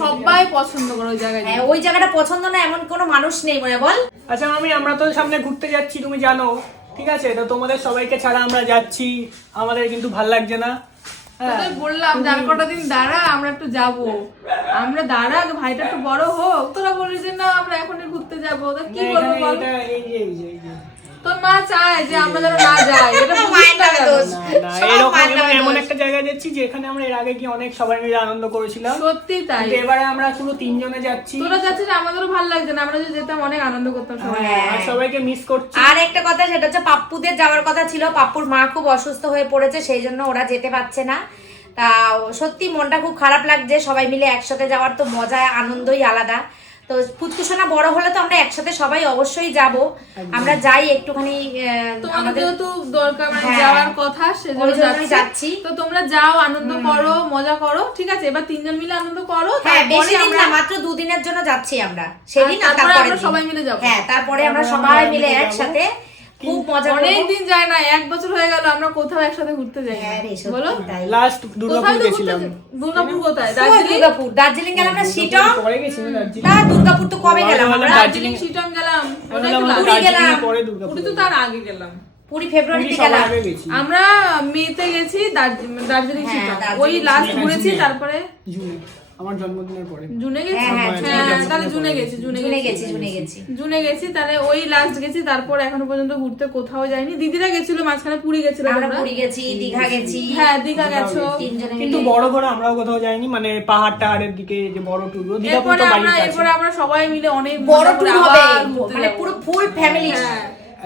সবাই পছন্দ করে ওই জায়গায়। হ্যাঁ, ওই জায়গাটা পছন্দ না এমন কোনো মানুষ নেই মনে বল। আচ্ছা মামি, আমরা তো সামনে ঘুরতে যাচ্ছি তুমি জানো, ঠিক আছে? তো তোমাদের সবাইকে ছাড়া আমরা যাচ্ছি, আমাদের কিন্তু ভাল লাগছে না। তোদের বললাম যে আর কটা দিন দাঁড়া, আমরা একটু যাবো। আমরা দাঁড়া, ভাইটা একটু বড় হোক। তোরা বলি যে না আমরা এখনই ঘুরতে যাবো, তা কি বলবো বল? তোর মা চায় যে আমরা যেন না যাই, এটা এমন একটা জায়গায় যাচ্ছি যেখানে আমরা এর আগে কি অনেক সবাই মিলে আনন্দ করেছিলাম। সত্যি তাই। এবারে আমরা পুরো 3 জনে যাচ্ছি। তোরা যাচ্ছিস, আমাদেরও ভালো লাগছে না। আমরা যদি যেতাম অনেক আনন্দ করতাম সবাই। আর সবাইকে মিস করছি। আর একটা কথা, সেটা হচ্ছে পাপ্পুদের যাওয়ার কথা ছিল। পাপ্পুর মা খুব অসুস্থ হয়ে পড়েছে, সেই জন্য ওরা যেতে পারছে না। তা সত্যি মনটা খুব খারাপ লাগছে। সবাই মিলে একসাথে যাওয়ার তো মজা আনন্দই আলাদা। তো ফুচকুসোনা বড় হলে তো আমরা একসাথে সবাই অবশ্যই যাব। আমরা যাই একটুখানি, আমাদের তো দরকার মানে যাওয়ার কথা, সেজন্য যাচ্ছি। তো তোমরা যাও, আনন্দ করো, মজা করো, ঠিক আছে? এবার 3 জন মিলে আনন্দ করো। হ্যাঁ, বেশি দিন না, মাত্র 2 দিনের জন্য যাচ্ছি আমরা। সেদিন আর তারপরে আমরা সবাই মিলে যাব। হ্যাঁ, তারপরে আমরা সবাই মিলে একসাথে খুব মজা করব। অনেক দিন যায় না, 1 বছর হয়ে গেল আমরা কোথাও একসাথে ঘুরতে যাই। হ্যাঁ রে, বলো লাস্ট দুর্গাপুর গেছিলাম। দুর্গাপুর কোথায়? দার্জিলিং গেলাম না, শিটং পরে গেছি না দার্জিলিং। না, দুর্গাপুর তো কবে গেলাম আমরা? দার্জিলিং শিটং গেলাম, ওটাই তো পুরী গেলাম, পরে দুর্গাপুর। পুরী তো তার আগে গেলাম। পুরী ফেব্রুয়ারিতে গেলাম আমরা, মেতে গেছি দার্জিলিং শিটং, ওই লাস্ট ঘুরেছি। তারপরে আমার জন্মদিনের পরে জুনে গেছি। তাহলে জুনে গেছি তাহলে ওই লাস্ট গেছি। তারপর এখনো পর্যন্ত ঘুরতে কোথাও যাইনি। দিদিরা গেছিল মাঝখানে, পুরী গেছিলাম আমরা, পুরী গেছি, দীঘা গেছি। হ্যাঁ, দীঘা গেছো। কিন্তু বড় বড় আমরাও কোথাও যাইনি, মানে পাহাড় টাহাড়ের দিকে যে বড় ট্যুর। দীঘাপুর তো বাড়ির কাছে। এরপরে আমরা সবাই মিলে অনেক বড় ট্যুর হবে, মানে পুরো ফুল ফ্যামিলি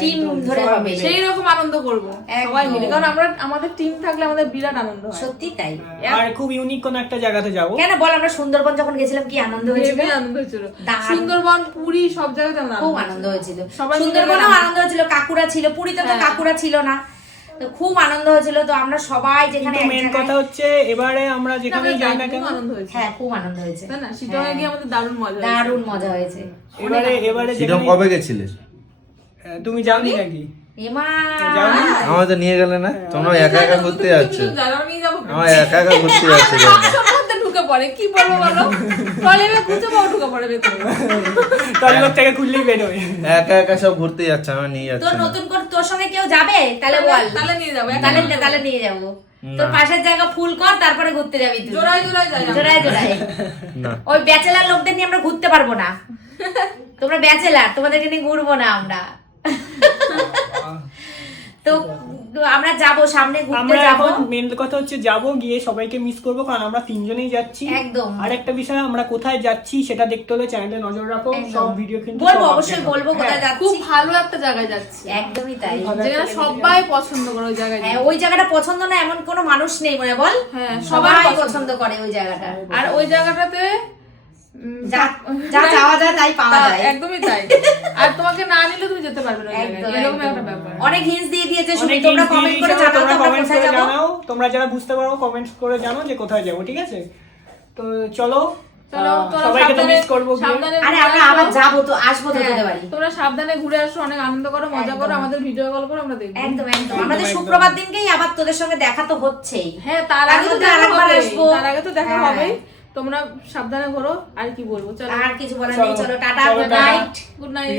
টিম ধরে হবে, সেই রকম আনন্দ করব সবাই মিলে। কারণ আমরা, আমাদের টিম থাকলে আমাদের বিরাট আনন্দ হয়। সত্যি তাই। আর খুব ইউনিক কোন একটা জায়গাতে যাব। কেন বল, আমরা সুন্দরবন যখন গেছিলাম কি আনন্দ হয়েছিল। আনন্দ হয়েছিল, সুন্দরবন, পুরী, সব জায়গাতে খুব আনন্দ হয়েছিল। সুন্দরবনেও আনন্দ হয়েছিল, কাকুরা ছিল। পুরীতে তো কাকুরা ছিল না, তো খুব আনন্দ হয়েছিল। তো আমরা সবাই যেখানে, মেন কথা হচ্ছে এবারে আমরা যেখানে যাই না কেন, হ্যাঁ খুব আনন্দ হয়েছে। তাই না? শিটংয়ে গিয়ে আমাদের দারুণ মজা হয়েছে। এবারে শিটং কবে গেছিলে? তুমি যাওনি নাকি? আমাদের নিয়ে গেলে না, তোমরা একা একা ঘুরতে যাচ্ছ। আমার একা একা ঘুরতে যাচ্ছে। ঢুকে পড়ে, কি বলবো বলো? টয়লেটে খুঁজে পাও, ঢুকে পড়ে ভেতরে। টয়লেট থেকে খুললেই বের হয়। একা একা সব ঘুরতে যাচ্ছে, আমার নিয়ে যাচ্ছে। তোর নতুন করে তোর সঙ্গে কেউ যাবে তাহলে বল, তাহলে নিয়ে যাবো। তাহলে নিয়ে যাবো। তোর পাশের জায়গা ফুল কর, তারপরে ঘুরতে যাবি তুই। জোড়ায় জোড়ায় ওই ব্যাচেলার লোকদের নিয়ে আমরা ঘুরতে পারবো না। তোমরা ব্যাচেলার, তোমাদেরকে নিয়ে ঘুরবো না আমরা। তো আমরা যাব সামনে ঘুরতে যাব। মেন কথা হচ্ছে যাব, গিয়ে সবাইকে মিস করব, কারণ আমরা 3 জনেই যাচ্ছি। একদম। আর একটা বিষয়, আমরা কোথায় যাচ্ছি সেটা দেখতে হলে চ্যানেলে নজর রাখো। সব ভিডিও কিন্তু বলবো, অবশ্যই বলবো কোথায় যাচ্ছি। খুব ভালো একটা জায়গায় যাচ্ছি। একদমই তাই, যেখানে সবাই পছন্দ করে ওই জায়গায়। হ্যাঁ, ওই জায়গাটা পছন্দ না এমন কোনো মানুষ নেই মনে বল। হ্যাঁ, সবাই পছন্দ করে ওই জায়গাটা। আর ওই জায়গাটাতে যা চাওয়া যায় তাই পাওয়া যায়। একদমই তাই। আর তোমাকে না নিলে তুমি যেতে পারবে না। এরকম একটা ব্যাপার। অনেক হিন্টস দিয়ে দিয়েছে, তোমরা কমেন্ট করে জানাও তোমরা কোথায় যাবো। তোমরা যারা বুঝতে পারো কমেন্টস করে জানো যে কোথায় যাবো, ঠিক আছে? তো চলো সবাইকে তো মিস করব। আরে আমরা আবার যাবো, তো আসবো তো তোদের বাড়ি। তোমরা সাবধানে ঘুরে আসো, অনেক আনন্দ করো, মজা করো, আমাদের ভিডিও কল করো, আমরা দেখব। একদম একদম। আমাদের শুক্রবার দিনকেই আবার তোদের সঙ্গে দেখা তো হচ্ছেই। হ্যাঁ, তার আগে তো আরেকবার আসবো, তার আগে তো দেখা হবেই। তোমরা সাবধানে করো। আর কি বলবো, চলো, আর কিছু বলার নেই। চলো tata, good night. Good night.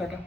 Tata.